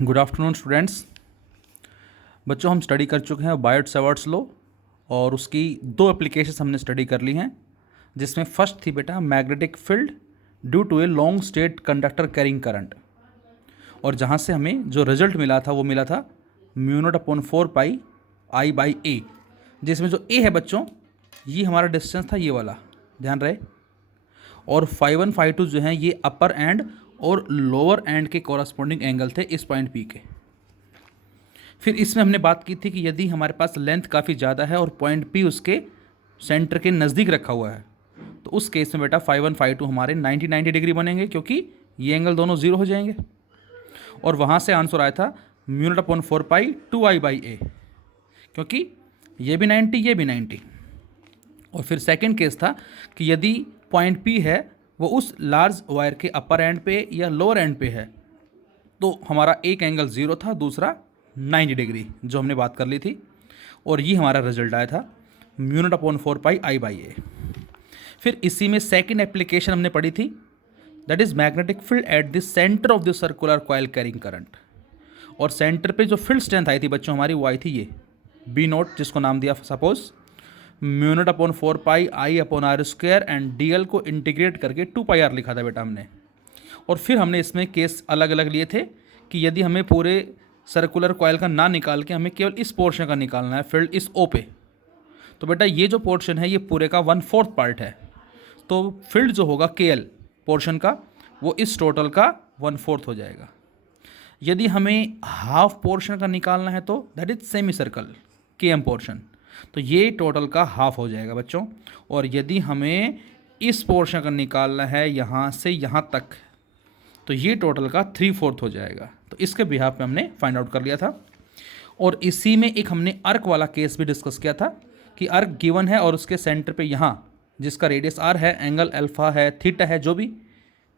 Good afternoon students. बच्चों, हम study कर चुके हैं बायट-सैवर्ट्स लॉ और उसकी दो एप्लीकेशंस हमने स्टडी कर ली हैं, जिसमें फर्स्ट थी बेटा magnetic field due to a long state conductor carrying current, और जहाँ से हमें जो रिजल्ट मिला था वो मिला था mu not upon 4 pi I by A, जिसमें जो ए है बच्चों ये हमारा डिस्टेंस था, ये वाला ध्यान रहे, और φ1 φ2 जो हैं ये अपर एंड और लोअर एंड के कॉरस्पॉन्डिंग एंगल थे इस पॉइंट पी के। फिर इसमें हमने बात की थी कि यदि हमारे पास लेंथ काफ़ी ज़्यादा है और पॉइंट पी उसके सेंटर के नज़दीक रखा हुआ है, तो उस केस में बेटा φ1 φ2 हमारे 90 डिग्री बनेंगे, क्योंकि ये एंगल दोनों जीरो हो जाएंगे। और वहाँ से आंसर आया था mu not upon 4 pi 2 I by A, क्योंकि ये भी 90 ये भी 90। और फिर सेकंड केस था कि यदि पॉइंट पी है वो उस लार्ज वायर के अपर एंड पे या लोअर एंड पे है, तो हमारा एक एंगल ज़ीरो था, दूसरा 90 डिग्री, जो हमने बात कर ली थी, और ये हमारा रिजल्ट आया था mu not upon 4 pi I by A. फिर इसी में सेकंड एप्लीकेशन हमने पढ़ी थी, that is magnetic field at the centre of the circular coil carrying current. और सेंटर पे जो फील्ड स्ट्रेंथ आई थी बच्चों हमारी, वो आई थी ये बी नोट, जिसको नाम दिया suppose mu not upon 4 pi I upon R square, and D L को इंटीग्रेट करके 2 पाई आर लिखा था बेटा हमने। और फिर हमने इसमें केस अलग अलग लिए थे कि यदि हमें पूरे सर्कुलर कॉइल का ना निकाल के हमें केवल इस पोर्शन का निकालना है, फील्ड इस ओ पे, तो बेटा ये जो पोर्शन है ये पूरे का 1/4 पार्ट है, तो फील्ड जो होगा के एल पोर्शन का वो इस टोटल का 1/4 हो जाएगा। यदि हमें हाफ पोर्शन का निकालना है तो दैट इज सेमी सर्कल के एम पोर्शन, तो ये टोटल का हाफ हो जाएगा बच्चों। और यदि हमें इस पोर्शन का निकालना है यहाँ से यहाँ तक, तो ये टोटल का 3/4 हो जाएगा। तो इसके बिहाफ पे हमने फाइंड आउट कर लिया था। और इसी में एक हमने अर्क वाला केस भी डिस्कस किया था कि अर्क गिवन है और उसके सेंटर पे यहाँ जिसका रेडियस आर है, एंगल अल्फा है, थीटा है, जो भी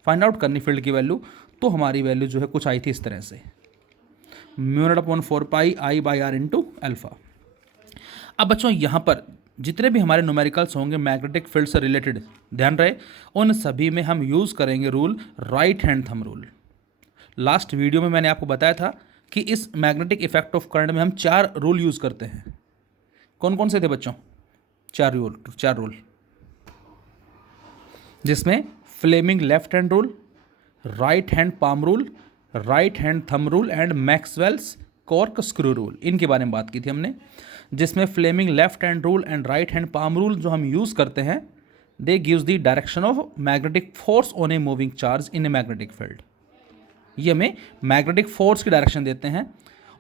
फाइंड आउट करनी फील्ड की वैल्यू, तो हमारी वैल्यू जो है कुछ आई थी इस तरह से mu not upon 4 pi I by R into alpha. अब बच्चों यहाँ पर जितने भी हमारे न्यूमेरिकल्स होंगे मैग्नेटिक फील्ड से रिलेटेड, ध्यान रहे, उन सभी में हम यूज़ करेंगे rule right hand thumb rule. Last video में मैंने आपको बताया था कि इस मैग्नेटिक इफेक्ट ऑफ करंट में हम 4 रूल यूज़ करते हैं। कौन कौन से थे बच्चों? 4 रूल, जिसमें Fleming left hand rule, right hand palm rule, right hand thumb rule and Maxwell's cork screw rule, इनके बारे में बात की थी हमने। जिसमें Fleming left hand rule and right hand palm rule जो हम यूज़ करते हैं, they gives the direction of magnetic force on a moving charge in a magnetic field. ये हमें मैग्नेटिक फोर्स की डायरेक्शन देते हैं।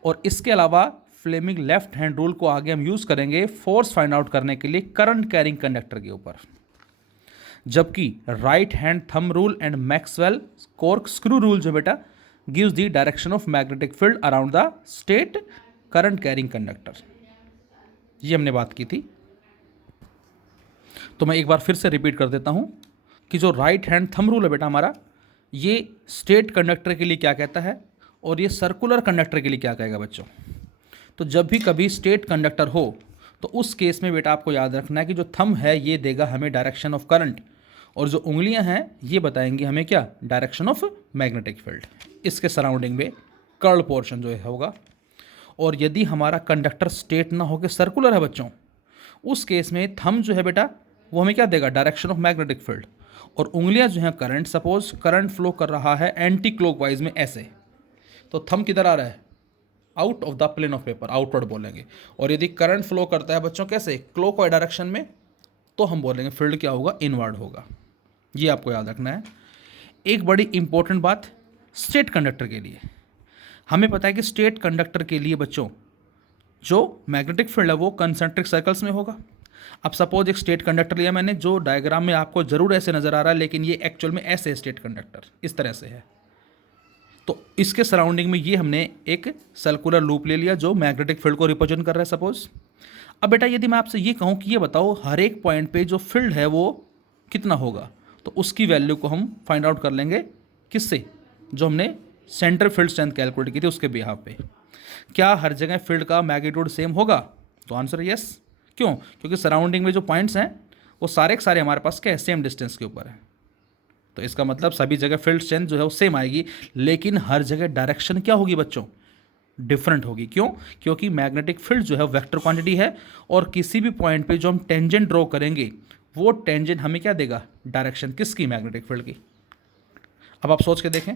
और इसके अलावा फ्लेमिंग लेफ्ट हैंड रूल को आगे हम यूज़ करेंगे फोर्स फाइंड आउट करने के लिए करंट कैरिंग कंडक्टर के ऊपर, जबकि right hand thumb rule and Maxwell cork screw rule जो बेटा gives the direction of magnetic field around the state current carrying conductor. ये हमने बात की थी। तो मैं एक बार फिर से रिपीट कर देता हूं कि जो राइट हैंड थंब रूल है बेटा हमारा, ये स्टेट कंडक्टर के लिए क्या कहता है और ये सर्कुलर कंडक्टर के लिए क्या कहेगा बच्चों। तो जब भी कभी स्टेट कंडक्टर हो तो उस केस में बेटा आपको याद रखना है कि जो थंब है ये देगा हमें डायरेक्शन ऑफ करंट, और जो उंगलियां हैं ये बताएंगी हमें क्या, डायरेक्शन ऑफ मैग्नेटिक फील्ड। इसके सराउंडिंग में कर्ल पोर्शन जो है होगा। और यदि हमारा कंडक्टर स्टेट ना हो के सर्कुलर है बच्चों, उस केस में थंब जो है बेटा वो हमें क्या देगा, डायरेक्शन ऑफ मैग्नेटिक फील्ड, और उंगलियां जो हैं करंट, सपोज करंट फ्लो कर रहा है एंटी क्लॉकवाइज में ऐसे, तो थंब किधर आ रहा है, out of the plane of paper, outward बोलेंगे। और यदि करंट फ्लो करता है बच्चों कैसे, क्लॉकवाइज डायरेक्शन में, तो हम बोलेंगे फील्ड क्या होगा, इनवर्ड होगा। ये आपको याद रखना है। एक बड़ी इंपॉर्टेंट बात स्टेट कंडक्टर के लिए, हमें पता है कि स्टेट कंडक्टर के लिए बच्चों जो मैग्नेटिक फील्ड है वो कंसेंट्रिक सर्कल्स में होगा। अब सपोज एक स्टेट कंडक्टर लिया मैंने, जो डायग्राम में आपको जरूर ऐसे नज़र आ रहा है, लेकिन ये एक्चुअल में ऐसे स्टेट कंडक्टर इस तरह से है। तो इसके सराउंडिंग में ये हमने एक सर्कुलर लूप ले लिया जो मैग्नेटिक फील्ड को रिप्रेजेंट कर रहा है सपोज। अब बेटा यदि मैं आपसे ये कहूँ कि ये बताओ हर एक पॉइंट पे जो फील्ड है वो कितना होगा, तो उसकी वैल्यू को हम फाइंड आउट कर लेंगे किससे, जो हमने सेंटर फील्ड स्ट्रेंथ कैलकुलेट की थी उसके बिहाफ पे। क्या हर जगह फील्ड का मैग्नीट्यूड सेम होगा, तो आंसर है यस। क्यों? क्योंकि सराउंडिंग में जो पॉइंट्स हैं वो सारे के सारे हमारे पास क्या है, सेम डिस्टेंस के ऊपर है। तो इसका मतलब सभी जगह फील्ड स्ट्रेंथ जो है वो सेम आएगी, लेकिन हर जगह डायरेक्शन क्या होगी बच्चों, डिफरेंट होगी। क्यों? क्योंकि मैग्नेटिक फील्ड जो है वेक्टर क्वांटिटी है, और किसी भी पॉइंट पे जो हम टेंजेंट ड्रॉ करेंगे वो टेंजेंट हमें क्या देगा, डायरेक्शन किसकी, मैग्नेटिक फील्ड की। अब आप सोच के देखें,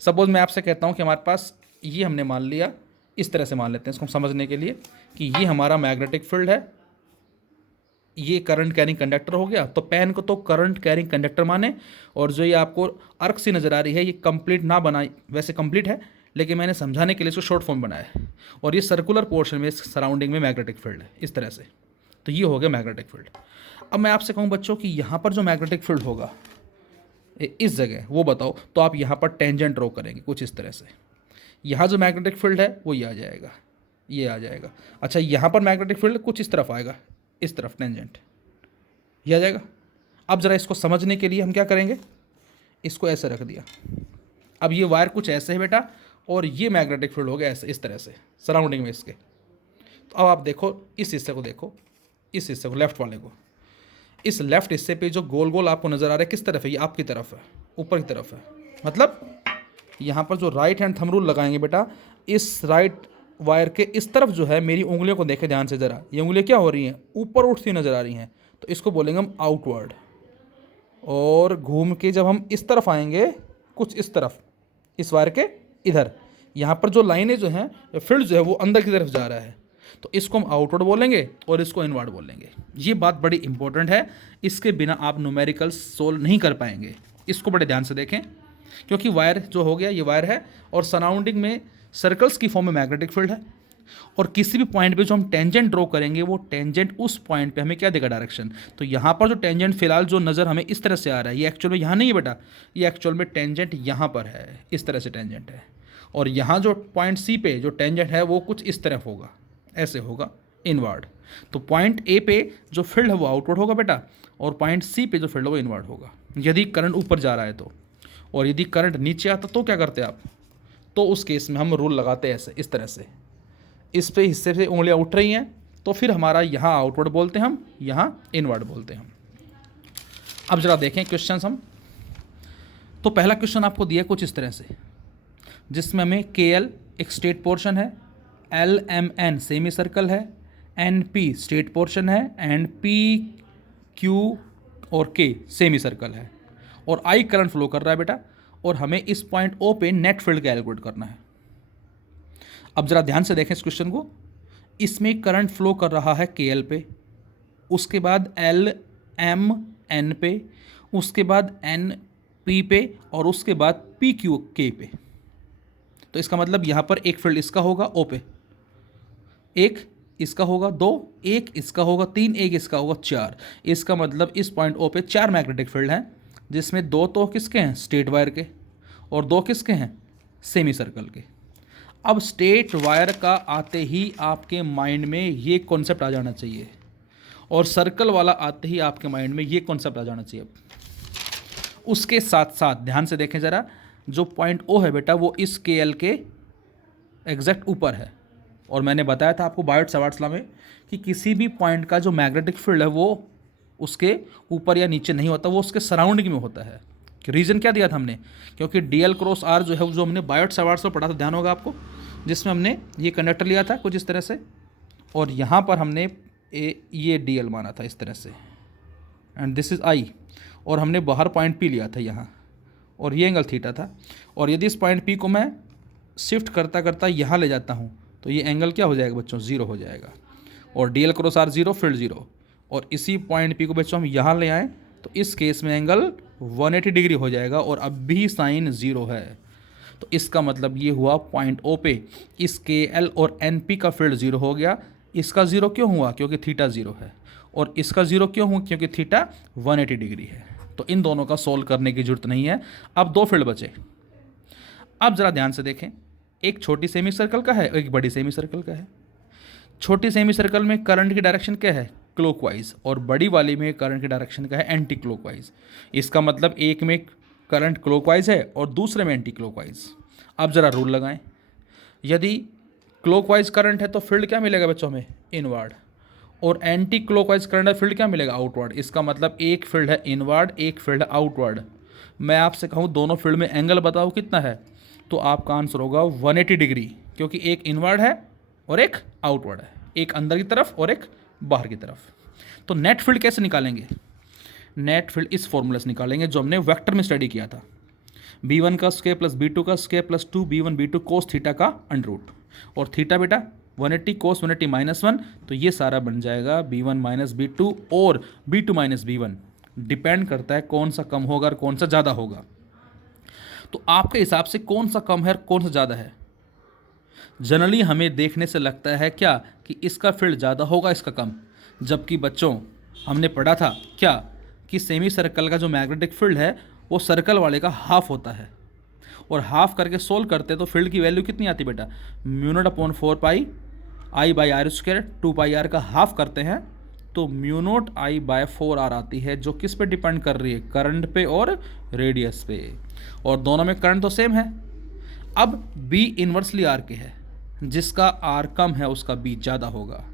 सपोज मैं आपसे कहता हूँ कि हमारे पास ये हमने मान लिया, इस तरह से मान लेते हैं इसको समझने के लिए, कि ये हमारा मैग्नेटिक फील्ड है, ये करंट कैरिंग कंडक्टर हो गया। तो पेन को तो करंट कैरिंग कंडक्टर माने, और जो ये आपको अर्क सी नज़र आ रही है ये कंप्लीट ना बनाई, वैसे कंप्लीट है लेकिन मैंने समझाने के लिए इसको शॉर्ट फॉर्म बनाया है, और ये सर्कुलर पोर्शन में सराउंडिंग में मैग्नेटिक फील्ड है इस तरह से। तो ये हो गया मैग्नेटिक फील्ड। अब मैं आपसे कहूँ बच्चों कि यहाँ पर जो मैग्नेटिक फील्ड होगा इस जगह, वो बताओ। तो आप यहाँ पर टेंजेंट ड्रॉ करेंगे कुछ इस तरह से, यहाँ जो मैग्नेटिक फील्ड है वो ये आ जाएगा, ये आ जाएगा। अच्छा, यहाँ पर मैग्नेटिक फील्ड कुछ इस तरफ आएगा, इस तरफ टेंजेंट, ये आ जाएगा। अब ज़रा इसको समझने के लिए हम क्या करेंगे, इसको ऐसे रख दिया। अब ये वायर कुछ ऐसे है बेटा, और ये मैग्नेटिक फील्ड हो गया ऐसे, इस तरह से सराउंडिंग में इसके। तो अब आप देखो इस हिस्से को, देखो इस हिस्से को, लेफ्ट वाले को। इस लेफ्ट हिस्से पे जो गोल गोल आपको नज़र आ रहा है किस तरफ है, ये आपकी तरफ है, ऊपर की तरफ है। मतलब यहाँ पर जो राइट हैंड थंब रूल लगाएंगे बेटा, इस राइट वायर के इस तरफ जो है, मेरी उंगलियों को देखें ध्यान से ज़रा, ये उंगलियाँ क्या हो रही हैं, ऊपर उठती नज़र आ रही हैं, तो इसको बोलेंगे हम आउटवर्ड। और घूम के जब हम इस तरफ आएंगे, कुछ इस तरफ, इस वायर के इधर, यहाँ पर जो लाइनें जो हैं, फील्ड जो है वो अंदर की तरफ जा रहा है, तो इसको हम आउटवर्ड बोलेंगे और इसको इनवर्ड बोलेंगे। ये बात बड़ी इंपॉर्टेंट है, इसके बिना आप न्यूमेरिकल्स सोल्व नहीं कर पाएंगे। इसको बड़े ध्यान से देखें, क्योंकि वायर जो हो गया ये वायर है, और सराउंडिंग में सर्कल्स की फॉर्म में मैग्नेटिक फील्ड है, और किसी भी पॉइंट पे जो हम टेंजेंट ड्रॉ करेंगे वो टेंजेंट उस पॉइंट पे हमें क्या देगा, डायरेक्शन। तो यहाँ पर जो टेंजेंट फिलहाल जो नज़र हमें इस तरह से आ रहा है, ये एक्चुअल में यहाँ नहीं है बेटा, ये एक्चुअल में टेंजेंट यहाँ पर है, इस तरह से टेंजेंट है। और यहाँ जो पॉइंट सी पे जो टेंजेंट है वो कुछ इस तरफ होगा, ऐसे होगा, इनवर्ड। तो पॉइंट ए पे जो फील्ड है वो आउटवर्ड होगा बेटा, और पॉइंट सी पे जो फील्ड है वो इनवर्ड होगा, यदि करंट ऊपर जा रहा है तो। और यदि करंट नीचे आता तो क्या करते आप, तो उस केस में हम रूल लगाते हैं ऐसे, इस तरह से, इस पे हिस्से से उंगलियां उठ रही हैं, तो फिर हमारा यहाँ आउटवर्ड बोलते हैं हम, यहाँ इनवर्ड बोलते हैं हम। अब जरा देखें क्वेश्चन हम। तो पहला क्वेश्चन आपको दिया कुछ इस तरह से, जिसमें हमें KL एक स्टेट पोर्शन है, LMN सेमी सर्कल है, NP स्टेट पोर्शन है, एंड PQ और K सेमी सर्कल है, और I करंट फ्लो कर रहा है बेटा, और हमें इस पॉइंट O पे नेट फील्ड कैलकुलेट करना है। अब ज़रा ध्यान से देखें इस क्वेश्चन को, इसमें करंट फ्लो कर रहा है KL पे, उसके बाद LMN पे, उसके बाद NP पे, और उसके बाद PQ-K पे। तो इसका मतलब यहाँ पर एक फील्ड इसका होगा O पे, एक इसका होगा 2, एक इसका होगा 3, एक इसका होगा 4। इसका मतलब इस पॉइंट O पे 4 मैग्नेटिक फील्ड हैं, जिसमें 2 तो किसके हैं, स्टेट वायर के, और 2 किसके हैं, सेमी सर्कल के। अब स्टेट वायर का आते ही आपके माइंड में ये कॉन्सेप्ट आ जाना चाहिए, और सर्कल वाला आते ही आपके माइंड में ये कॉन्सेप्ट आ जाना चाहिए। उसके साथ साथ ध्यान से देखें ज़रा, जो पॉइंट O है बेटा वो इस KL के एग्जैक्ट ऊपर है, और मैंने बताया था आपको बायोट-सावर्ट्स लॉ में कि किसी भी पॉइंट का जो मैग्नेटिक फील्ड है वो उसके ऊपर या नीचे नहीं होता, वो उसके सराउंडिंग में होता है। रीज़न क्या दिया था हमने, क्योंकि DL क्रॉस R जो है जो हमने बायोट-सावर्ट्स में पढ़ा था, ध्यान होगा आपको, जिसमें हमने ये कंडक्टर लिया था कुछ इस तरह से, और यहाँ पर हमने ये DL माना था इस तरह से, एंड दिस इज़ I, और हमने बाहर पॉइंट P लिया था यहाँ, और ये एंगल थीटा था। और यदि इस पॉइंट P को मैं शिफ्ट करता करता यहाँ ले जाता हूँ तो ये एंगल क्या हो जाएगा बच्चों, 0 हो जाएगा, और DL क्रॉस R 0, फील्ड 0। और इसी पॉइंट P को बच्चों हम यहाँ ले आएँ तो इस केस में एंगल 180 डिग्री हो जाएगा, और अब भी साइन 0 है। तो इसका मतलब ये हुआ पॉइंट O पे इस KL और NP का फील्ड 0 हो गया। इसका 0 क्यों हुआ, क्योंकि थीटा 0 है, और इसका 0 क्यों हुआ, क्योंकि थीटा 180 डिग्री है। तो इन दोनों का सोल्व करने की जरूरत नहीं है। अब 2 फील्ड बचे। अब ज़रा ध्यान से देखें, एक छोटी सेमी सर्कल का है, एक बड़ी सेमी सर्कल का है। छोटी सेमी सर्कल में करंट की डायरेक्शन क्या है, क्लॉकवाइज, और बड़ी वाली में करंट की डायरेक्शन क्या है, एंटी क्लॉकवाइज। इसका मतलब एक में करंट क्लॉकवाइज है और दूसरे में एंटी क्लॉकवाइज। अब ज़रा रूल लगाएं, यदि क्लॉकवाइज करंट है तो फील्ड क्या मिलेगा बच्चों हमें, इनवर्ड, और एंटी क्लॉकवाइज करंट है फील्ड क्या मिलेगा, आउटवर्ड। इसका मतलब एक फील्ड है इनवर्ड, एक फील्ड है आउटवर्ड। मैं आपसे कहूँ दोनों फील्ड में एंगल बताओ कितना है, तो आपका आंसर होगा 180 डिग्री, क्योंकि एक इनवर्ड है और एक आउटवर्ड है, एक अंदर की तरफ और एक बाहर की तरफ। तो नेट फील्ड कैसे निकालेंगे? नेट फील्ड इस फॉर्मूले से निकालेंगे जो हमने वेक्टर में स्टडी किया था, b1 का स्क्वायर प्लस b2 का square plus 2b1 b2 cos theta का अंडर रूट, और थीटा बेटा 180 कोस 180 -1, तो ये सारा बन जाएगा b1 माइनस b2 और b2 माइनस b1, डिपेंड करता है कौन सा कम होगा और कौन सा ज़्यादा होगा। तो आपके हिसाब से कौन सा कम है और कौन सा ज़्यादा है? जनरली हमें देखने से लगता है क्या कि इसका फील्ड ज़्यादा होगा, इसका कम, जबकि बच्चों हमने पढ़ा था क्या कि सेमी सर्कल का जो मैग्नेटिक फील्ड है वो सर्कल वाले का हाफ होता है, और हाफ करके सोल्व करते तो फील्ड की वैल्यू कितनी आती बेटा? μ0/4 I/r², 2πr का हाफ करते हैं तो μ0 I/4r आती है, जो किस पे डिपेंड कर रही है? करंट पे और रेडियस पे, और दोनों में करंट तो सेम है। अब B इन्वर्सली R के है, जिसका R कम है उसका B ज़्यादा होगा,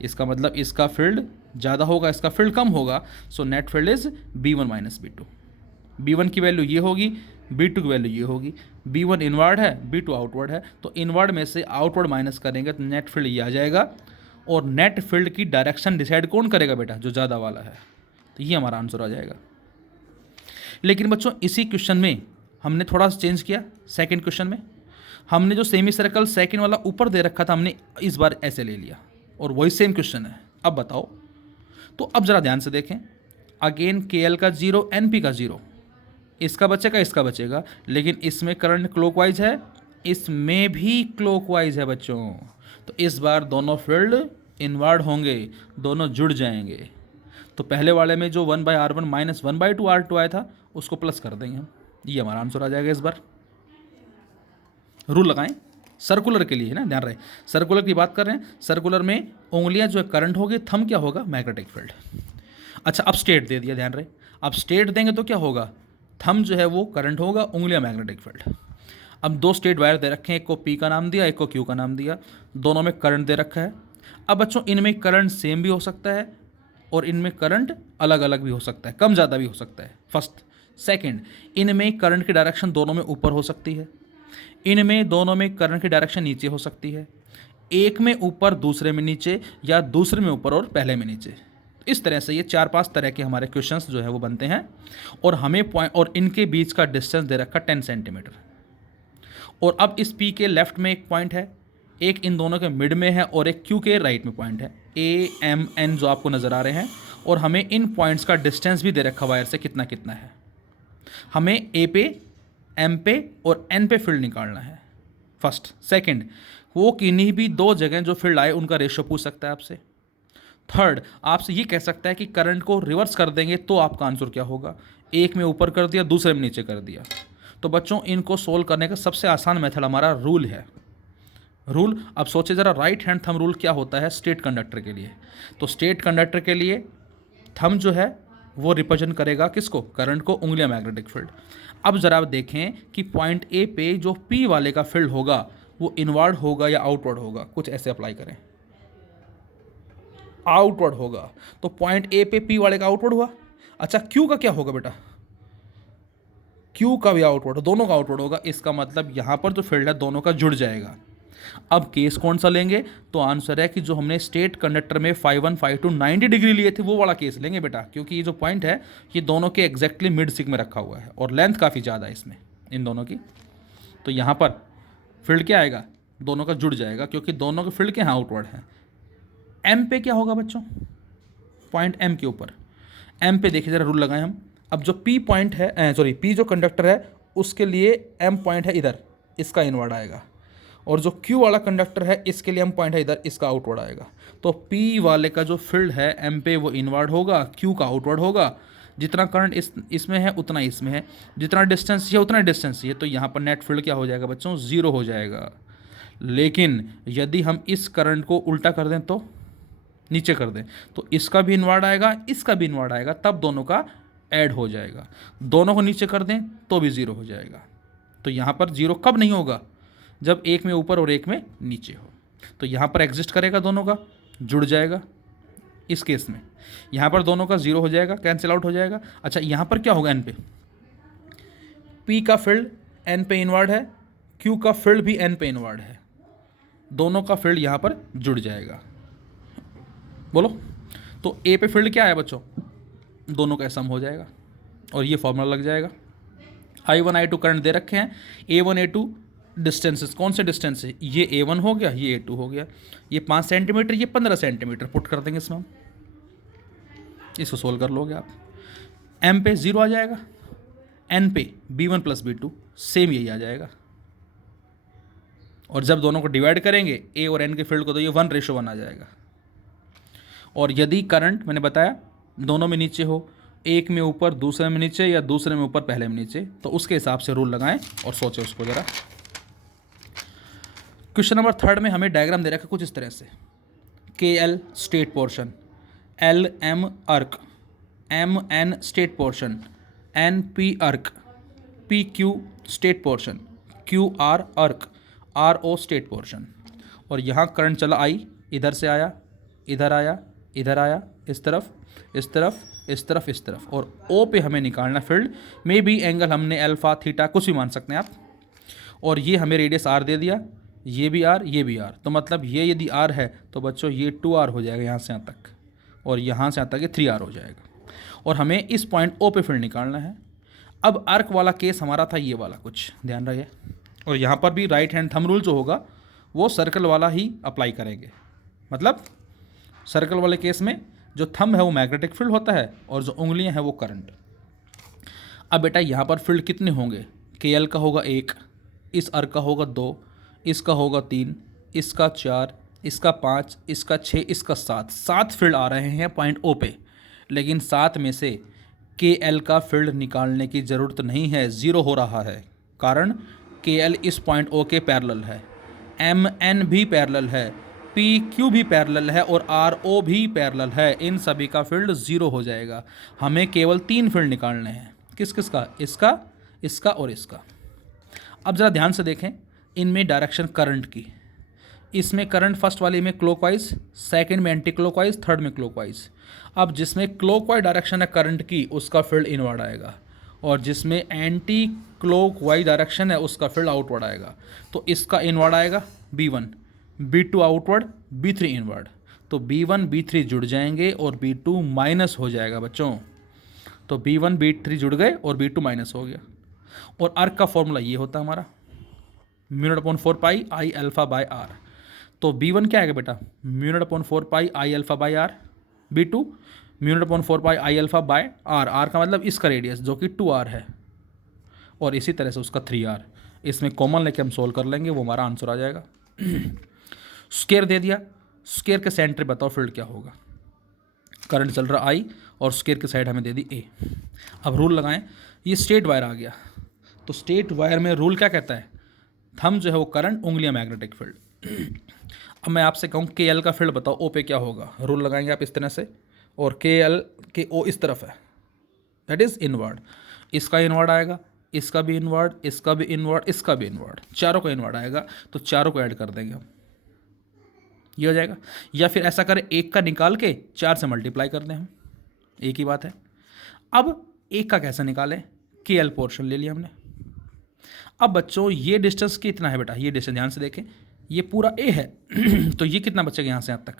इसका मतलब इसका फील्ड ज़्यादा होगा, इसका फील्ड कम होगा। So net field is b1 minus b2। b1 की वैल्यू ये होगी, b2 की वैल्यू ये होगी। b1 इनवर्ड है, b2 आउटवर्ड है, तो इनवर्ड में से आउटवर्ड माइनस करेंगे तो नेट फील्ड ये आ जाएगा। और नेट फील्ड की डायरेक्शन डिसाइड कौन करेगा बेटा? जो ज़्यादा वाला है, तो ये हमारा आंसर आ जाएगा। लेकिन बच्चों इसी क्वेश्चन में हमने थोड़ा सा चेंज किया। सेकेंड क्वेश्चन में हमने जो सेमी सर्कल सेकेंड वाला ऊपर दे रखा था, हमने इस बार ऐसे ले लिया, और वही सेम क्वेश्चन है। अब बताओ, तो अब ज़रा ध्यान से देखें, अगेन KL का 0, NP का 0, इसका बचेगा, इसका बचेगा, लेकिन इसमें करंट क्लॉकवाइज है, इसमें भी क्लॉकवाइज है बच्चों, तो इस बार दोनों फील्ड इनवर्ड होंगे, दोनों जुड़ जाएंगे। तो पहले वाले में जो 1/r1 माइनस 1/2r2 आया था उसको प्लस कर देंगे हम, ये हमारा आंसर आ जाएगा इस बार। रूल लगाएं, सर्कुलर के लिए है ना, ध्यान रहे सर्कुलर की बात कर रहे हैं। सर्कुलर में उंगलियां जो है करंट होगी, थंब क्या होगा? Magnetic field. अच्छा, अब स्टेट दे दिया, ध्यान रहे, अब स्टेट देंगे तो क्या होगा? थंब जो है वो करंट होगा, उंगलियां मैग्नेटिक फील्ड। अब दो स्टेट वायर दे रखे हैं, एक को P का नाम दिया, एक को Q का नाम दिया, दोनों में करंट दे रखा है। अब बच्चों इनमें करंट सेम भी हो सकता है और इनमें करंट अलग अलग भी हो सकता है, कम ज़्यादा भी हो सकता है। फर्स्ट। सेकंड, इनमें करंट की डायरेक्शन दोनों में ऊपर हो सकती है, इनमें दोनों में करंट की डायरेक्शन नीचे हो सकती है, एक में ऊपर दूसरे में नीचे, या दूसरे में ऊपर और पहले में नीचे। इस तरह से ये 4-5 तरह के हमारे क्वेश्चंस जो है वो बनते हैं, और हमें पॉइंट, और इनके बीच का डिस्टेंस दे रखा 10 सेंटीमीटर। और अब इस P के लेफ्ट में एक पॉइंट है, एक इन दोनों के मिड में है, और एक Q के राइट में पॉइंट है, A, M, N जो आपको नज़र आ रहे हैं। और हमें इन पॉइंट्स का डिस्टेंस भी दे रखा वायर से कितना कितना है। हमें A पे, M पे और N पे फील्ड निकालना है। फर्स्ट। सेकंड, वो किन्हीं भी दो जगह जो फील्ड आए उनका रेशियो पूछ सकता है आपसे। थर्ड, आपसे ये कह सकता है कि करंट को रिवर्स कर देंगे तो आपका आंसर क्या होगा, एक में ऊपर कर दिया, दूसरे में नीचे कर दिया। तो बच्चों इनको सोल्व करने का सबसे आसान मेथड हमारा रूल है। रूल, अब सोचे ज़रा, राइट हैंड थंब रूल क्या होता है स्टेट कंडक्टर के लिए। तो स्टेट कंडक्टर के लिए थंब जो है वो रिप्रेजेंट करेगा किसको? करंट को, उंगलियां मैग्नेटिक फील्ड। अब ज़रा आप देखें कि पॉइंट ए पे जो P वाले का फील्ड होगा वो इनवर्ड होगा या आउटवर्ड होगा, कुछ ऐसे अप्लाई करें। आउटवर्ड होगा, तो पॉइंट ए पे P वाले का आउटवर्ड हुआ। अच्छा, Q का क्या होगा बेटा? Q का भी आउटवर्ड, दोनों का आउटवर्ड होगा, इसका मतलब यहाँ पर जो फील्ड है दोनों का जुड़ जाएगा। अब केस कौन सा लेंगे? तो आंसर है कि जो हमने स्टेट कंडक्टर में 5 1 5 2 90 डिग्री लिए थे वो वाला केस लेंगे बेटा, क्योंकि ये जो पॉइंट है ये दोनों के एग्जैक्टली मिड सिग में रखा हुआ है और लेंथ काफ़ी ज़्यादा है इसमें इन दोनों की। तो यहाँ पर फील्ड क्या आएगा? दोनों का जुड़ जाएगा, क्योंकि दोनों के फील्ड के यहाँ आउटवर्ड है। एम पे क्या होगा बच्चों? पॉइंट एम के ऊपर, एम पे देखिए ज़रा रूल लगाएं हम। अब जो P पॉइंट है, सॉरी P जो कंडक्टर है उसके लिए M पॉइंट है इधर, इसका इनवर्ड आएगा, और जो Q वाला कंडक्टर है इसके लिए M पॉइंट है इधर, इसका आउटवर्ड आएगा। तो P वाले का जो फील्ड है M पे वो इनवर्ड होगा, Q का आउटवर्ड होगा। जितना करंट इसमें है उतना इसमें है, जितना डिस्टेंस है उतना डिस्टेंस है, तो यहाँ पर नेट फील्ड क्या हो जाएगा बच्चों? 0 हो जाएगा। लेकिन यदि हम इस करंट को उल्टा कर दें, तो नीचे कर दें, तो इसका भी इनवर्ड आएगा, इसका भी इनवर्ड आएगा, तब दोनों का ऐड हो जाएगा। दोनों को नीचे कर दें तो भी 0 हो जाएगा। तो यहाँ पर 0 कब नहीं होगा? जब एक में ऊपर और एक में नीचे हो। तो यहाँ पर एग्जिस्ट करेगा, दोनों का जुड़ जाएगा। इस केस में यहाँ पर दोनों का 0 हो जाएगा, कैंसिल आउट हो जाएगा। अच्छा, यहाँ पर क्या होगा? एन पे P का फील्ड N पे इनवर्ड है, Q का फील्ड भी N पे इनवर्ड है, दोनों का फील्ड यहाँ पर जुड़ जाएगा। बोलो, तो A पे फील्ड क्या है बच्चों, दोनों का सम हो जाएगा और ये फॉर्मूला लग जाएगा। I1 I2 करंट दे रखे हैं, A1 A2 डिस्टेंसेस, कौन से डिस्टेंस है, ये A1 हो गया, ये A2 हो गया, ये 5 सेंटीमीटर, ये 15 सेंटीमीटर पुट कर देंगे इसमें हम, इसको सोल्व कर लोगे आप। M पे 0 आ जाएगा, N पे B1 प्लस B2 सेम यही आ जाएगा, और जब दोनों को डिवाइड करेंगे A और N के फील्ड को तो ये 1:1 आ जाएगा। और यदि करंट मैंने बताया दोनों में नीचे हो, एक में ऊपर दूसरे में नीचे या दूसरे में ऊपर पहले में नीचे, तो उसके हिसाब से रूल लगाएं और सोचें उसको ज़रा। क्वेश्चन नंबर 3 में हमें डायग्राम दे रखा कुछ इस तरह से, KL स्टेट पोर्शन, LM अर्क, MN स्टेट पोर्शन, NP अर्क, PQ स्टेट पोर्शन, QR अर्क, RO स्टेट पोर्शन। और यहाँ करंट चला I, इधर से आया, इधर आया, इधर आया, इस तरफ, इस तरफ, इस तरफ, इस तरफ, और O पे हमें निकालना फील्ड। मे बी एंगल हमने अल्फा थीटा कुछ भी मान सकते हैं आप। और ये हमें रेडियस R दे दिया, ये भी R, ये भी R, तो मतलब ये यदि R है तो बच्चों ये 2R हो जाएगा यहाँ से यहाँ तक, और यहाँ से यहाँ तक ये 3R हो जाएगा। और हमें इस पॉइंट O पे फील्ड निकालना है। अब आर्क वाला केस हमारा था ये वाला, कुछ ध्यान रहे, और यहाँ पर भी राइट हैंड थंब रूल जो होगा वो सर्कल वाला ही अप्लाई करेंगे। मतलब सर्कल वाले केस में जो थंब है वो मैग्नेटिक फील्ड होता है और जो उंगलियां हैं वो करंट। अब बेटा यहाँ पर फील्ड कितने होंगे, KL का होगा 1, इस अर्क का होगा 2, इसका होगा 3, इसका 4, इसका 5, इसका 6, इसका 7 फील्ड आ रहे हैं पॉइंट O पे। लेकिन 7 में से KL का फील्ड निकालने की ज़रूरत नहीं है, 0 हो रहा है, कारण KL इस पॉइंट O के पैरेलल है, MN भी पैरेलल है, PQ भी पैरेलल है और RO भी पैरेलल है। इन सभी का फील्ड 0 हो जाएगा। हमें केवल 3 फील्ड निकालने हैं, किस किस का, इसका, इसका और इसका। अब ज़रा ध्यान से देखें इनमें डायरेक्शन करंट की, इसमें करंट फर्स्ट वाले में क्लॉकवाइज, सेकंड में एंटी क्लॉकवाइज, थर्ड में क्लॉकवाइज। अब जिसमें क्लॉकवाइज डायरेक्शन है करंट की उसका फील्ड इनवर्ड आएगा, और जिसमें एंटी क्लॉकवाइज डायरेक्शन है उसका फील्ड आउटवर्ड आएगा। तो इसका इनवर्ड आएगा B1, B2 outward, B3 inward. तो B1 B3 जुड़ जाएंगे और B2 माइनस हो जाएगा बच्चों। तो B1 B3 जुड़ गए और B2 माइनस हो गया। और आर्क का फॉर्मूला ये होता है हमारा μ0/4 pi I alpha by R। तो B1 क्या आएगा बेटा, μ0/4 pi I alpha by R, B2 μ0/4 pi I alpha by R। R का मतलब इसका रेडियस जो कि 2R है, और इसी तरह से उसका 3R। इसमें कॉमन लेके हम सोल्व कर लेंगे, वो हमारा आंसर आ जाएगा। स्क्वायर दे दिया, स्क्वायर के सेंटर बताओ फील्ड क्या होगा। करंट चल रहा I और स्क्वायर की साइड हमें दे दी A। अब रूल लगाएं, ये स्ट्रेट वायर आ गया, तो स्ट्रेट वायर में रूल क्या कहता है, थंब जो है वो करंट, उंगलियां मैग्नेटिक फील्ड। अब मैं आपसे कहूँ KL का फील्ड बताओ O पे क्या होगा, रूल लगाएंगे आप इस तरह से, और KL के O इस तरफ है, दैट इज़ इनवर्ड। इसका इनवर्ड आएगा, इसका भी इनवर्ड, इसका भी इनवर्ड, इसका भी इनवर्ड, चारों का इनवर्ड आएगा, तो चारों को ऐड कर देंगे हम, ये हो जाएगा। या फिर ऐसा करें, एक का निकाल के 4 से मल्टीप्लाई कर दें हम, एक ही बात है। अब एक का कैसे निकालें, KL पोर्शन ले लिया हमने। अब बच्चों ये डिस्टेंस कितना है बेटा, ये डिस्टेंस ध्यान से देखें, ये पूरा A है तो ये कितना बचेगा यहाँ से यहाँ तक,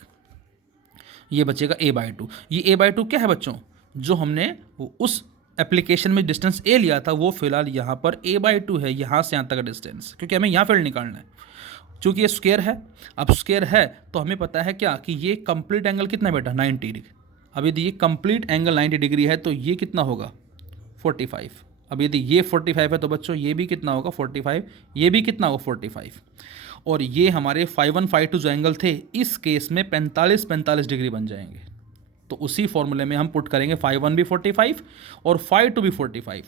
ये बचेगा A/2। ये A/2 क्या है बच्चों, जो हमने उस एप्लीकेशन में डिस्टेंस A लिया था वो फिलहाल यहाँ पर A/2 है, यहाँ से यहाँ तक का डिस्टेंस, क्योंकि हमें यहाँ फील्ड निकालना है। चूँकि ये स्क्वायर है, अब स्क्वायर है तो हमें पता है क्या कि ये कंप्लीट एंगल कितना है बेटा, 90 डिग्री। अब यदि ये कंप्लीट एंगल 90 डिग्री है तो ये कितना होगा, 45। अब यदि ये 45 है तो बच्चों ये भी कितना होगा, 45, ये भी कितना होगा, 45। और ये हमारे 5-1 5-2 जो एंगल थे इस केस में 45 डिग्री बन जाएंगे। तो उसी फॉर्मूले में हम पुट करेंगे 5-1 भी 45 और 5-2 भी 45।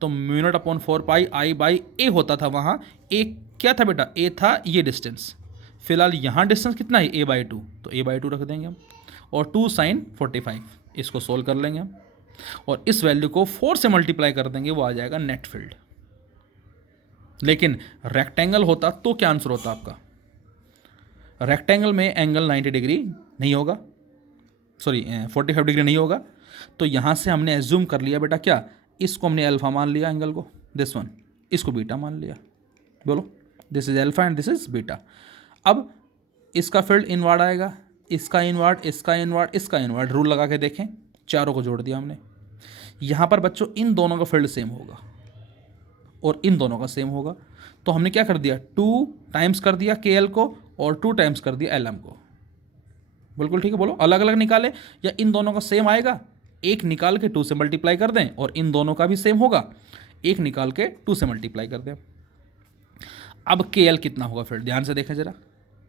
तो μ0/4 पाई I बाई A होता था वहाँ। A क्या था बेटा, A था ये डिस्टेंस। फिलहाल यहाँ डिस्टेंस कितना है, A/2, तो A/2 रख देंगे हम, और 2 sin 45 इसको सोल्व कर लेंगे हम, और इस वैल्यू को 4 से मल्टीप्लाई कर देंगे, वो आ जाएगा नेट फील्ड। लेकिन रेक्टेंगल होता तो क्या आंसर होता आपका, रेक्टेंगल में एंगल 90 डिग्री नहीं होगा, सॉरी 45 डिग्री नहीं होगा। तो यहाँ से हमने एज्यूम कर लिया बेटा क्या, इसको हमने अल्फा मान लिया एंगल को, दिस वन, इसको बीटा मान लिया। बोलो, this is alpha and this is beta. अब इसका फील्ड इनवर्ड आएगा, इसका इनवर्ड, इसका इनवर्ड, इसका इनवर्ड, रूल लगा के देखें, चारों को जोड़ दिया हमने। यहाँ पर बच्चों इन दोनों का फील्ड सेम होगा और इन दोनों का सेम होगा, तो हमने क्या कर दिया, 2 टाइम्स कर दिया के एल को और 2 टाइम्स कर दिया एल एम को। बिल्कुल ठीक है। बोलो, अलग अलग निकाले या इन दोनों का सेम आएगा, एक निकाल के 2 से मल्टीप्लाई कर दें और इन दोनों का भी सेम होगा, एक निकाल के 2 से मल्टीप्लाई कर दें। अब के एल कितना होगा फिर, ध्यान से देखें जरा,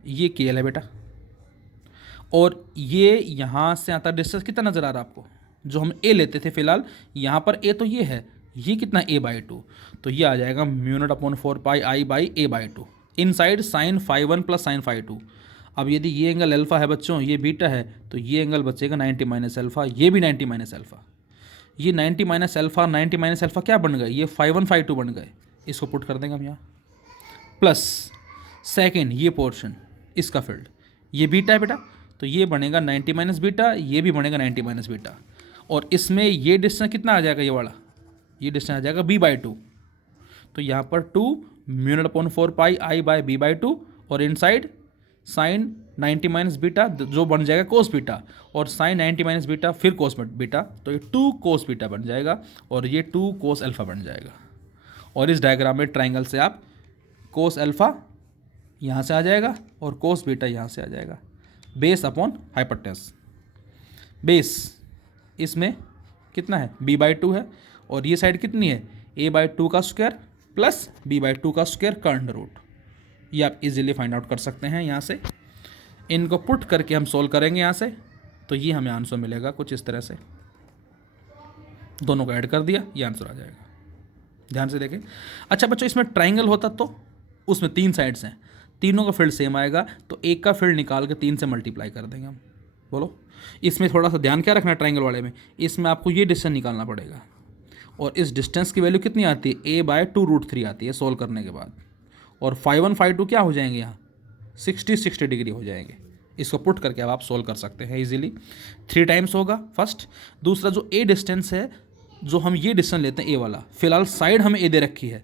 ये के एल है बेटा और ये यहाँ से आता डिस्टेंस कितना नज़र आ रहा है आपको, जो हम ए लेते थे फिलहाल, यहाँ पर ए तो ये है, ये कितना a/2, तो ये आ जाएगा μ0/4πi/a/2 inside sine phi 1 plus sine phi 2। अब यदि ये एंगल अल्फा है बच्चों, ये बीटा है, तो ये एंगल बचेगा 90 माइनस अल्फा, ये भी 90 माइनस अल्फा, ये 90 माइनस अल्फा 90 माइनस अल्फा क्या बन गए, ये फाई 1 फाई 2 बन गए, इसको पुट कर देंगे हम यहाँ, प्लस सेकेंड ये पोर्शन इसका फील्ड, ये बीटा है बेटा, तो ये बनेगा 90 माइनस बीटा, ये भी बनेगा 90 माइनस बीटा, और इसमें ये डिस्टेंस कितना आ जाएगा, ये वाला, ये डिस्टेंस आ जाएगा b/2, तो यहाँ पर 2 μ0/4πi/b/2 और इनसाइड साइन 90 माइनस बीटा जो बन जाएगा कोस बीटा, और साइन 90 माइनस बीटा फिर कोस बीटा, तो ये 2 कोस बीटा बन जाएगा और ये 2 कोस अल्फा बन जाएगा। और इस डायग्राम में ट्राइंगल से आप कोस अल्फा यहाँ से आ जाएगा और कोस बीटा यहाँ से आ जाएगा, बेस अपॉन हाइपोटेनस। बेस इसमें कितना है, b/2 है, और ये साइड कितनी है, a/2 का स्क्वायर प्लस b/2 का स्क्वायर का अंडर रूट। ये आप इजीली फाइंड आउट कर सकते हैं यहाँ से, इनको पुट करके हम सोल्व करेंगे यहाँ से, तो ये हमें आंसर मिलेगा कुछ इस तरह से, दोनों को ऐड कर दिया, ये आंसर आ जाएगा। ध्यान से देखें। अच्छा बच्चों, इसमें ट्राइंगल होता तो उसमें 3 साइड्स हैं, तीनों का फील्ड सेम आएगा, तो एक का फील्ड निकाल के 3 से मल्टीप्लाई कर देंगे हम। बोलो, इसमें थोड़ा सा ध्यान क्या रखना है ट्राइंगल वाले में, इसमें आपको ये डिस्टेंस निकालना पड़ेगा, और इस डिस्टेंस की वैल्यू कितनी आती है, a/2√3 आती है सोल्व करने के बाद, और फाई 1 फाई 2 क्या हो जाएंगे यहाँ 60 डिग्री हो जाएंगे। इसको पुट करके अब आप सोल्व कर सकते हैं इजीली। 3 टाइम्स होगा फर्स्ट, दूसरा जो a डिस्टेंस है, जो हम ये डिस्टेंस लेते हैं a वाला, फिलहाल साइड हमें a दे रखी है,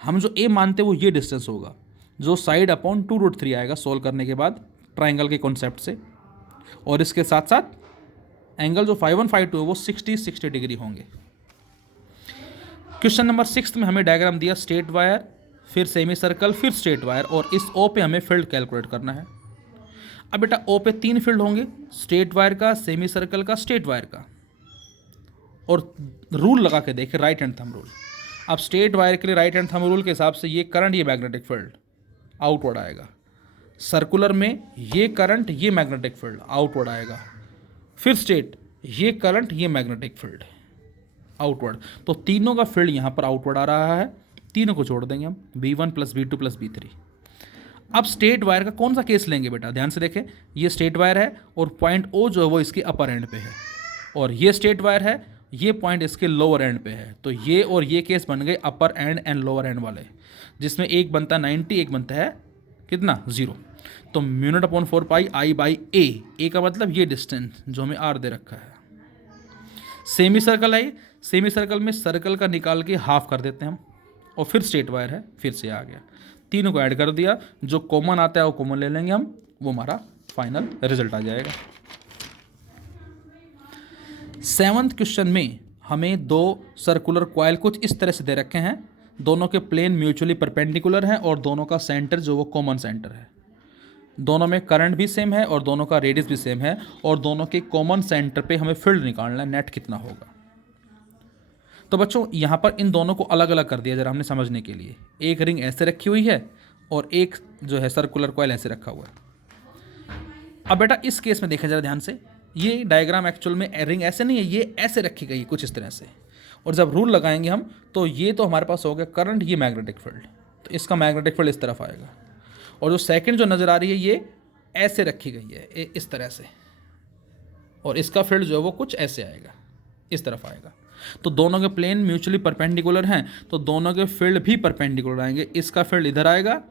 हम जो a मानते हैं वो ये डिस्टेंस होगा, जो साइड अपॉन 2√3 आएगा सोल्व करने के बाद ट्राइंगल के कॉन्सेप्ट से, और इसके साथ साथ एंगल जो फाई 1 फाई 2 है वो 60 डिग्री होंगे। क्वेश्चन नंबर 6 में हमें डायग्राम दिया, स्ट्रेट वायर, फिर सेमी सर्कल, फिर स्ट्रेट वायर, और इस O पे हमें फील्ड कैलकुलेट करना है। अब बेटा O पे 3 फील्ड होंगे, स्ट्रेट वायर का, सेमी सर्कल का, स्ट्रेट वायर का, और रूल लगा के देखें राइट हैंड थंब रूल। अब स्ट्रेट वायर के लिए राइट हैंड थंब रूल के हिसाब से ये करंट, ये मैग्नेटिक फील्ड आउटवर्ड आएगा, सर्कुलर में ये करंट, ये मैग्नेटिक फील्ड आउटवर्ड आएगा, फिर स्ट्रेट ये करंट, ये मैग्नेटिक फील्ड आउटवर्ड, तो तीनों का फील्ड यहाँ पर आउटवर्ड आ रहा है, तीनों को जोड़ देंगे हम, b1 plus b2 plus b3। अब स्ट्रेट वायर का कौन सा केस लेंगे बेटा, ध्यान से देखें, ये स्ट्रेट वायर है और पॉइंट O जो है वो इसके अपर एंड पे है, और ये स्ट्रेट वायर है, ये पॉइंट इसके लोअर एंड पे है, तो ये और ये केस बन गए अपर एंड एंड लोअर एंड वाले, जिसमें एक बनता है 90, एक बनता है कितना 0, तो μ0/4πi/a, का मतलब ये डिस्टेंस जो हमें r दे रखा है। सेमी सर्कल है, सेमी सर्कल में सर्कल का निकाल के हाफ कर देते हैं हम, और फिर स्ट्रेट वायर है, फिर से आ गया, तीनों को ऐड कर दिया, जो कॉमन आता है वो कॉमन ले लेंगे हम, वो हमारा फाइनल रिजल्ट आ जाएगा। 7th क्वेश्चन में हमें 2 सर्कुलर कॉइल कुछ इस तरह से दे रखे हैं, दोनों के प्लेन म्यूचुअली परपेंडिकुलर हैं और दोनों का सेंटर जो वो कॉमन सेंटर है, दोनों में करंट भी सेम है और दोनों का रेडियस भी सेम है, और दोनों के कॉमन सेंटर पे हमें फील्ड निकालना है, नेट कितना होगा। तो बच्चों यहाँ पर इन दोनों को अलग अलग कर दिया जरा हमने समझने के लिए, एक रिंग ऐसे रखी हुई है और एक जो है सर्कुलर कॉइल ऐसे रखा हुआ है। अब बेटा इस केस में देखा जरा ध्यान से, ये डायग्राम एक्चुअल में रिंग ऐसे नहीं है, ये ऐसे रखी गई कुछ इस तरह से, और जब रूल लगाएंगे हम तो ये तो हमारे पास हो गया करंट, ये मैग्नेटिक फील्ड, तो इसका मैग्नेटिक फील्ड इस तरफ आएगा, और जो सेकंड जो नज़र आ रही है ये ऐसे रखी गई है इस तरह से, और इसका फील्ड जो है वो कुछ ऐसे आएगा, इस तरफ आएगा, तो दोनों के प्लेन म्यूचुअली परपेंडिकुलर हैं, तो दोनों के फील्ड भी परपेंडिकुलर आएंगे, इसका फील्ड इधर आएगा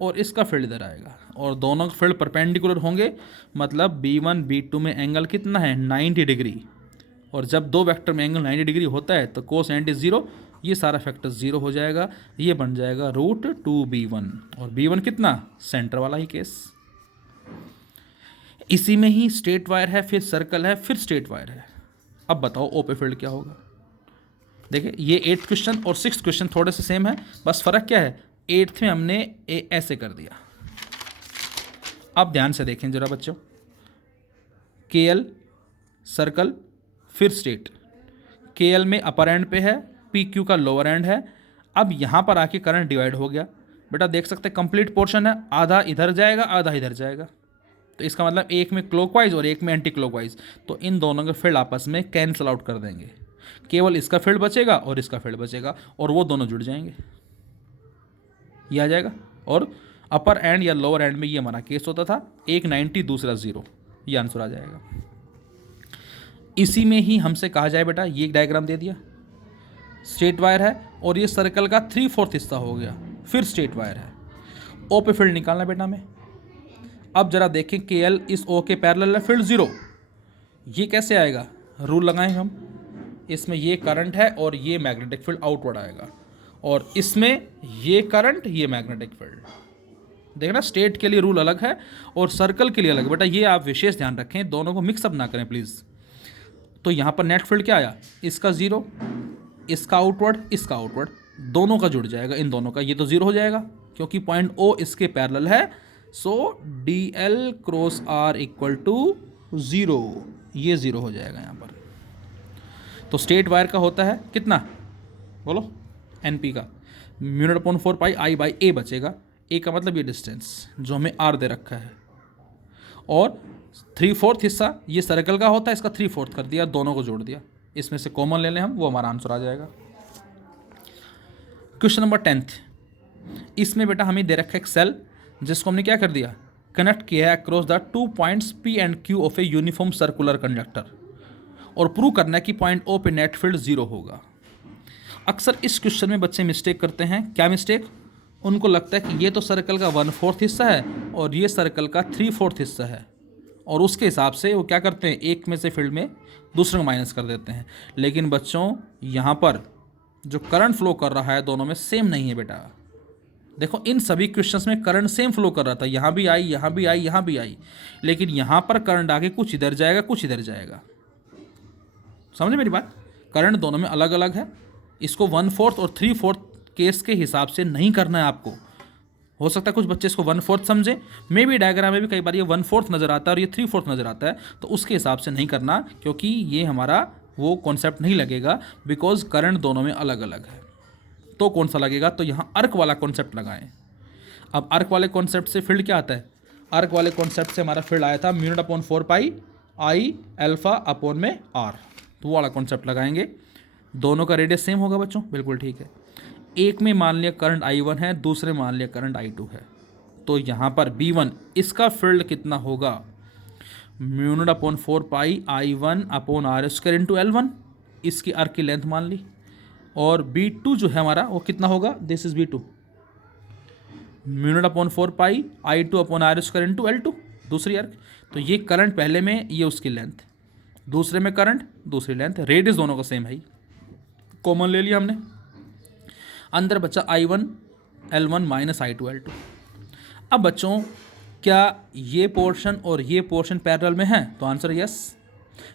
और इसका फील्ड इधर आएगा, और दोनों के फील्ड परपेंडिकुलर होंगे, मतलब b1 b2 में एंगल कितना है 90 डिग्री, और जब 2 वेक्टर में एंगल 90 डिग्री होता है तो कोस 90 0 ये सारा फैक्टर 0 हो जाएगा, ये बन जाएगा √2b1 और b1 कितना, सेंटर वाला ही केस। इसी में ही स्ट्रेट वायर है, फिर सर्कल है, फिर स्ट्रेट वायर है। अब बताओ ओ पे फील्ड क्या होगा। देखिए ये 8th क्वेश्चन और 6th क्वेश्चन थोड़े से सेम है, बस फर्क क्या है, 8th में हमने ऐसे कर दिया। अब ध्यान से देखें जरा बच्चों, KL सर्कल फिर स्ट्रेट, KL में अपर एंड पे है, PQ का लोअर एंड है। अब यहाँ पर आके करंट डिवाइड हो गया बेटा, देख सकते हैं कंप्लीट पोर्शन है, आधा इधर जाएगा आधा इधर जाएगा। तो इसका मतलब एक में क्लॉकवाइज और एक में एंटी क्लॉकवाइज, तो इन दोनों के फील्ड आपस में कैंसिल आउट कर देंगे, केवल इसका फील्ड बचेगा और इसका फील्ड बचेगा और वो दोनों जुड़ जाएंगे, ये आ जाएगा। और अपर एंड या लोअर एंड में ये हमारा केस होता था, एक 90 दूसरा 0, ये आंसर आ जाएगा। इसी में ही हमसे कहा जाए बेटा, ये एक डायग्राम दे दिया, स्ट्रेट वायर है और ये सर्कल का 3/4 हिस्सा हो गया, फिर स्ट्रेट वायर है, ओ पे फील्ड निकालना बेटा हमें। अब जरा देखें KL इस O के पैरेलल है, फील्ड 0, ये कैसे आएगा, रूल लगाएं हम, इसमें ये करंट है और ये मैग्नेटिक फील्ड आउटवर्ड आएगा, और इसमें ये करंट ये मैग्नेटिक फील्ड। देखना स्ट्रेट के लिए रूल अलग है और सर्कल के लिए अलग है बेटा, ये आप विशेष ध्यान रखें, दोनों को मिक्सअप ना करें प्लीज़। तो यहाँ पर नेट फील्ड क्या आया, इसका 0, इसका आउटवर्ड, इसका आउटवर्ड, दोनों का जुड़ जाएगा, इन दोनों का, ये तो 0 हो जाएगा क्योंकि पॉइंट O इसके पैरेलल है। So DL cross R equal to 0, ये 0 हो जाएगा यहाँ पर। तो स्ट्रेट वायर का होता है कितना, बोलो, NP का μ/4 पाई I/A बचेगा, A का मतलब ये डिस्टेंस जो हमें R दे रखा है, और 3/4 हिस्सा ये सर्कल का होता है, इसका 3/4 कर दिया, दोनों को जोड़ दिया, इसमें से कॉमन ले लें हम, वो हमारा आंसर आ जाएगा। क्वेश्चन नंबर 10th, इसमें बेटा हमें दे रखा है एक सेल जिसको हमने क्या कर दिया, कनेक्ट किया है across the 2 points P and Q of a uniform circular conductor, और प्रूव करना है कि पॉइंट O पे नेट फील्ड 0 होगा। अक्सर इस क्वेश्चन में बच्चे मिस्टेक करते हैं, क्या मिस्टेक, उनको लगता है कि ये तो सर्कल का 1/4 हिस्सा है और ये सर्कल का 3/4 हिस्सा है, और उसके हिसाब से वो क्या करते हैं, एक में से फील्ड में दूसरे को माइनस कर देते हैं। लेकिन बच्चों यहाँ पर जो करंट फ्लो कर रहा है दोनों में सेम नहीं है बेटा। देखो इन सभी क्वेश्चंस में करंट सेम फ्लो कर रहा था, यहाँ भी आई, यहाँ भी आई, यहाँ भी आई, लेकिन यहाँ पर करंट आगे कुछ इधर जाएगा कुछ इधर जाएगा, समझे मेरी बात, करंट दोनों में अलग अलग है। इसको 1/4 और 3/4 केस के हिसाब से नहीं करना है आपको। हो सकता है कुछ बच्चे इसको 1/4 समझे, मे भी डायग्राम में भी कई बार ये 1/4 नज़र आता है और ये 3/4 नज़र आता है, तो उसके हिसाब से नहीं करना, क्योंकि ये हमारा वो कॉन्सेप्ट नहीं लगेगा, बिकॉज करंट दोनों में अलग अलग है। तो कौन सा लगेगा, तो यहाँ अर्क वाला कॉन्सेप्ट लगाएं। अब अर्क वाले कॉन्सेप्ट से फील्ड क्या आता है, अर्क वाले कॉन्सेप्ट से हमारा फील्ड आया था μ/4 पाई I अल्फा अपॉन में R, तो वो वाला कॉन्सेप्ट लगाएंगे। दोनों का रेडियस सेम होगा बच्चों, बिल्कुल ठीक है। एक में मान लिया करंट I1 है, दूसरे मान लिया करंट I2 है, तो यहाँ पर B1 इसका फील्ड कितना होगा, μ/4 पाई I1 upon R² into L1, इसकी अर्क की लेंथ मान ली, और B2 जो है हमारा वो कितना होगा, this is B2 μ/4 pi I2 upon R² into L2, दूसरी अर्क। तो ये करंट पहले में, ये उसकी लेंथ, दूसरे में करंट दूसरी लेंथ, रेडियस दोनों का सेम है, कॉमन ले लिया हमने। अंदर बच्चा I1 L1 minus I2 L2। अब बच्चों क्या ये पोर्शन और ये पोर्शन पैरेलल में है, तो आंसर यस।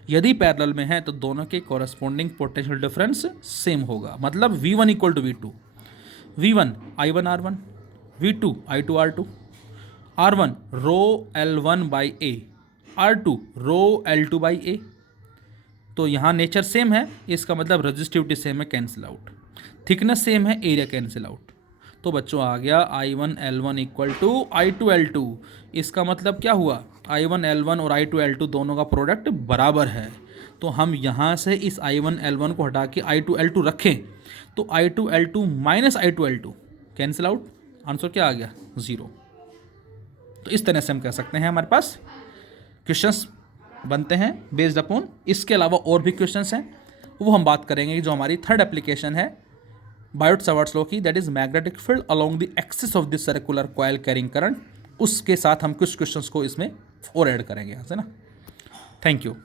यदि पैरेलल में है तो दोनों के कॉरस्पॉन्डिंग पोटेंशियल डिफरेंस सेम होगा, मतलब V1 equal to V2, V1 I1 R1, V2 I2 R2, R1 rho L1 by A, R2 rho L2 by A। तो यहाँ नेचर सेम है, इसका मतलब रजिस्टिविटी सेम है, कैंसिल आउट, थिकनेस सेम है, area cancel out. तो बच्चों आ गया I1 L1 equal to I2 L2। इसका मतलब क्या हुआ, I1 L1 और I2 L2 दोनों का प्रोडक्ट बराबर है। तो हम यहाँ से इस I1 L1 को हटा के I2 L2 रखें, तो I2 L2 minus I2 L2 cancel out, answer क्या आ गया, 0। तो इस तरह से हम कह सकते हैं हमारे पास क्वेश्चंस बनते हैं बेस्ड अपॉन। इसके अलावा और भी क्वेश्चंस हैं, वो हम बात करेंगे, जो हमारी थर्ड एप्लीकेशन है बायोट-सावर्ट्स लॉ की, that is magnetic field along the axis of the circular coil carrying current. उसके साथ हम कुछ क्वेश्चंस को इसमें और ऐड करेंगे यहाँ से ना। Thank you.